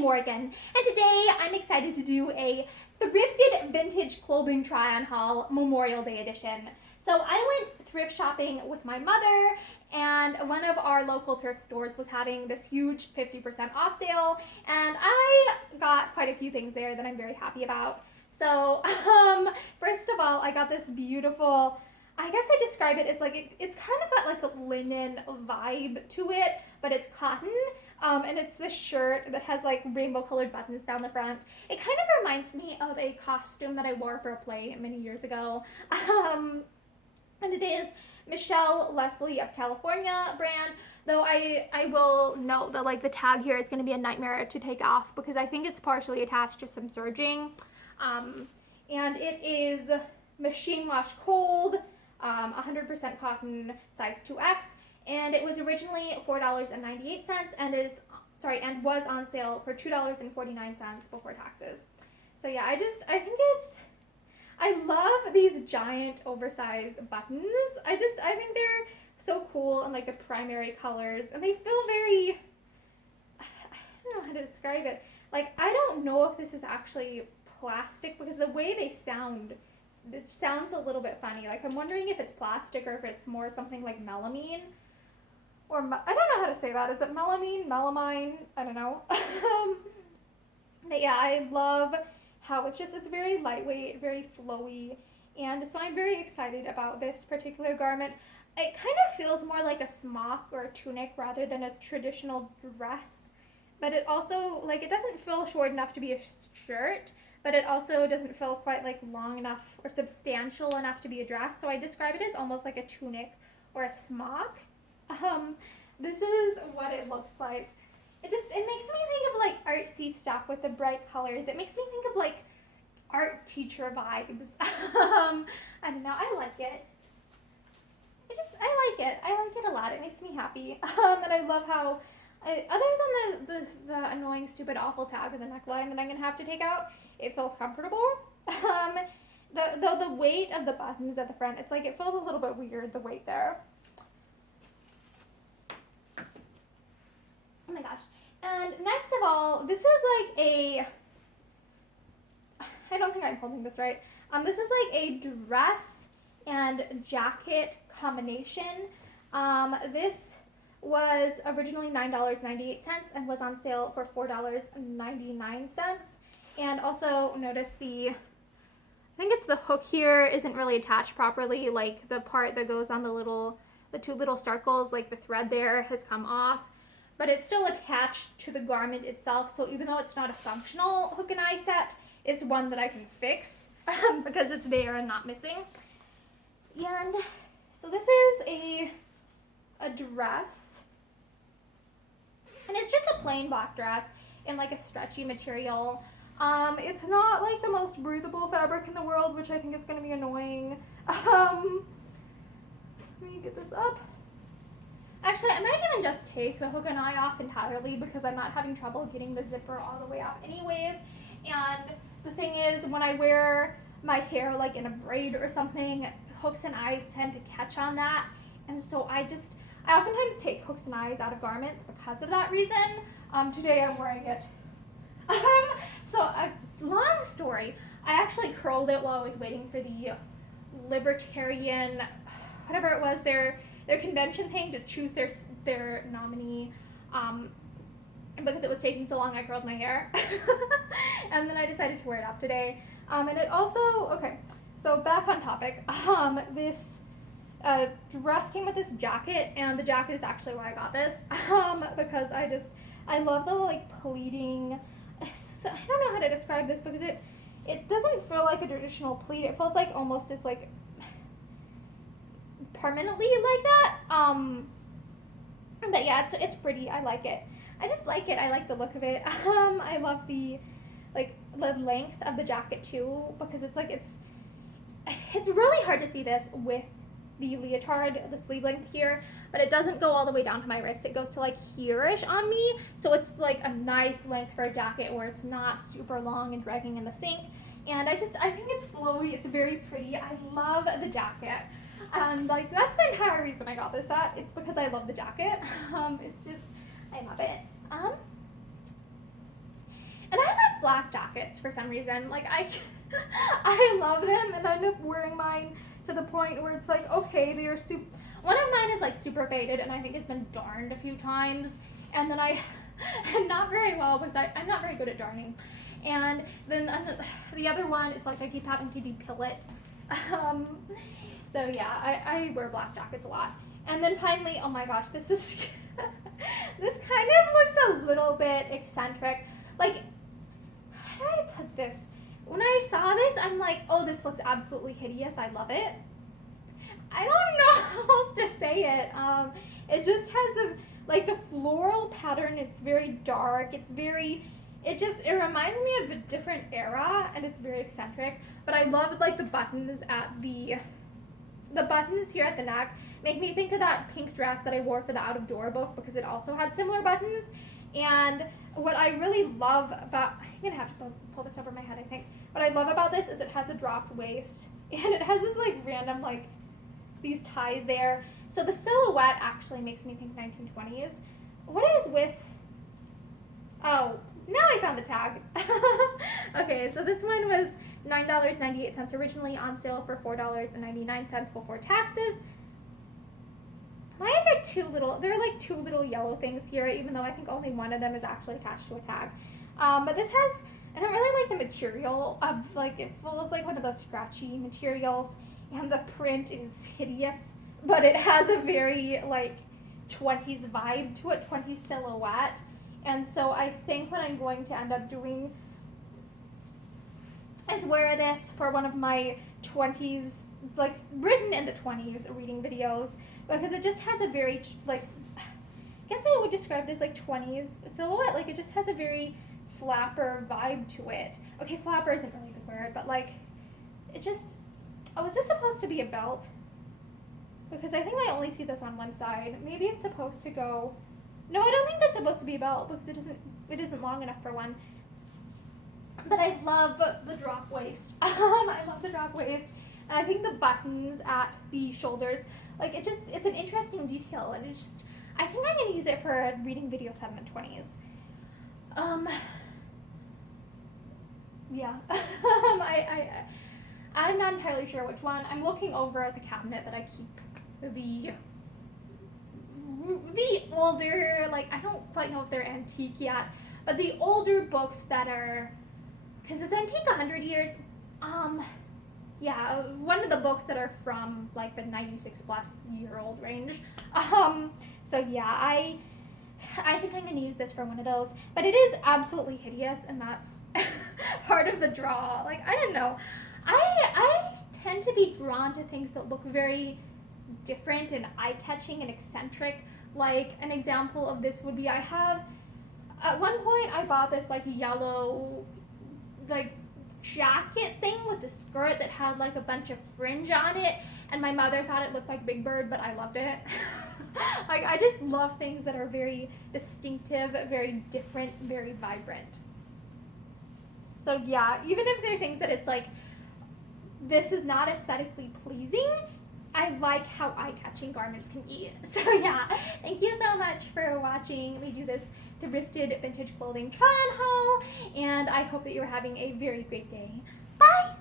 Morgan, and today I'm excited to do a thrifted vintage clothing try-on haul Memorial Day edition. So I went thrift shopping with my mother, and one of our local thrift stores was having this huge 50% off sale, and I got quite a few things there that I'm very happy about. So first of all, I got this beautiful, I guess I describe it as like, it's kind of got like a linen vibe to it, but it's cotton. And it's this shirt that has like rainbow colored buttons down the front. It kind of reminds me of a costume that I wore for a play many years ago. And it is Michelle Leslie of California brand, though I will note that like the tag here is going to be a nightmare to take off because I think it's partially attached to some serging. And it is machine wash cold, 100% cotton, size 2X. And it was originally $4.98 and was on sale for $2.49 before taxes. So yeah, I love these giant oversized buttons. I think they're so cool and like the primary colors, and they feel very, I don't know how to describe it. Like, I don't know if this is actually plastic because the way they sound, it sounds a little bit funny. Like, I'm wondering if it's plastic or if it's more something like melamine. Or, I don't know how to say that. Is it melamine? Melamine? I don't know. But yeah, I love how it's very lightweight, very flowy. And so I'm very excited about this particular garment. It kind of feels more like a smock or a tunic rather than a traditional dress. But it also, like, it doesn't feel short enough to be a shirt, but it also doesn't feel quite like long enough or substantial enough to be a dress. So I describe it as almost like a tunic or a smock. This is what it looks like. It makes me think of like artsy stuff with the bright colors. It makes me think of like art teacher vibes. I don't know, I like it. I like it a lot. It makes me happy. And I love how, other than the annoying, stupid, awful tag of the neckline that I'm gonna have to take out, it feels comfortable. The weight of the buttons at the front, it's like it feels a little bit weird, the weight there. Oh my gosh. And next of all, this is like I don't think I'm holding this right. This is like a dress and jacket combination. This was originally $9.98 and was on sale for $4.99. And also notice I think it's the hook here isn't really attached properly. Like the part that goes on the two little circles, like the thread there has come off. But it's still attached to the garment itself, so even though it's not a functional hook and eye set, it's one that I can fix because it's there and not missing. And so this is a dress, and it's just a plain black dress in like a stretchy material. It's not like the most breathable fabric in the world, which I think is going to be annoying. Let me get this up. Actually, I might even just take the hook and eye off entirely because I'm not having trouble getting the zipper all the way up anyways. And the thing is, when I wear my hair like in a braid or something, hooks and eyes tend to catch on that. And so I oftentimes take hooks and eyes out of garments because of that reason. Today I'm wearing it. Long story, I actually curled it while I was waiting for the libertarian, whatever it was, their convention thing to choose their nominee, because it was taking so long I curled my hair. And then I decided to wear it up today. And it also, okay, so back on topic, this dress came with this jacket, and the jacket is actually why I got this, because I love the like pleating, I don't know how to describe this because it doesn't feel like a traditional pleat. It feels like almost it's like permanently like that. But yeah, it's pretty. I like it. I just like it. I like the look of it. I love the length of the jacket too, because it's really hard to see this with the leotard, the sleeve length here, but it doesn't go all the way down to my wrist. It goes to like here-ish on me, so it's like a nice length for a jacket where it's not super long and dragging in the sink. And I think it's flowy. It's very pretty. I love the jacket. And like that's the entire reason I got this set. It's because I love the jacket. It's just, I love it. jackets for some reason. Like I love them, and I end up wearing mine to the point where it's like, okay, they're one of mine is like super faded, and I think it's been darned a few times, and then I'm not very well because I'm not very good at darning. And then the other one, it's like I keep having to depill it. So yeah, I wear black jackets a lot. And then finally, oh my gosh, this is, this kind of looks a little bit eccentric. Like, how do I put this? When I saw this, I'm like, oh, this looks absolutely hideous. I love it. I don't know how else to say it. It just has like the floral pattern. It's very dark. It's very, it reminds me of a different era, and it's very eccentric. But I love like the buttons at the buttons here at the neck make me think of that pink dress that I wore for the Out of Door book, because it also had similar buttons. And what I really love about, I'm gonna have to pull this over my head, I think. What I love about this is it has a dropped waist, and it has this like random like these ties there. So the silhouette actually makes me think 1920s. What is with, oh, now I found the tag. Okay, so this one was $9.98 originally, on sale for $4.99 before taxes. Why are there like two little yellow things here, even though I think only one of them is actually attached to a tag. But this has, I don't really like the material of, like, it feels like one of those scratchy materials, and the print is hideous, but it has a very like 20s vibe to it, 20s silhouette. And so I think what I'm going to end up doing is wear this for one of my 20s, like written in the 20s reading videos, because it just has a very, like, I guess I would describe it as like 20s silhouette. Like, it just has a very flapper vibe to it. Okay, flapper isn't really the word, but like, it just, oh, is this supposed to be a belt? Because I think I only see this on one side. Maybe it's supposed to go, no, I don't think that's supposed to be a belt, because it isn't long enough for one. But I love the drop waist. I love the drop waist. And I think the buttons at the shoulders, like, it's an interesting detail, and I think I'm gonna use it for a reading video set in the 20s. Yeah. I'm not entirely sure which one. I'm looking over at the cabinet that I keep the older, like, I don't quite know if they're antique yet, but the older books that are, because it's antique 100 years, yeah, one of the books that are from like the 96 plus year old range. So yeah, I think I'm gonna use this for one of those, but it is absolutely hideous, and that's part of the draw. Like, I don't know, I tend to be drawn to things that look very different and eye-catching and eccentric. Like, an example of this would be, I have, at one point I bought this like yellow like jacket thing with a skirt that had like a bunch of fringe on it, and my mother thought it looked like Big Bird, but I loved it. Like, I just love things that are very distinctive, very different, very vibrant. So yeah, even if they're things that it's like, this is not aesthetically pleasing, I like how eye-catching garments can be. So yeah, thank you so much for watching. We do this Thrifted vintage clothing try-on haul, and I hope that you're having a very great day. Bye!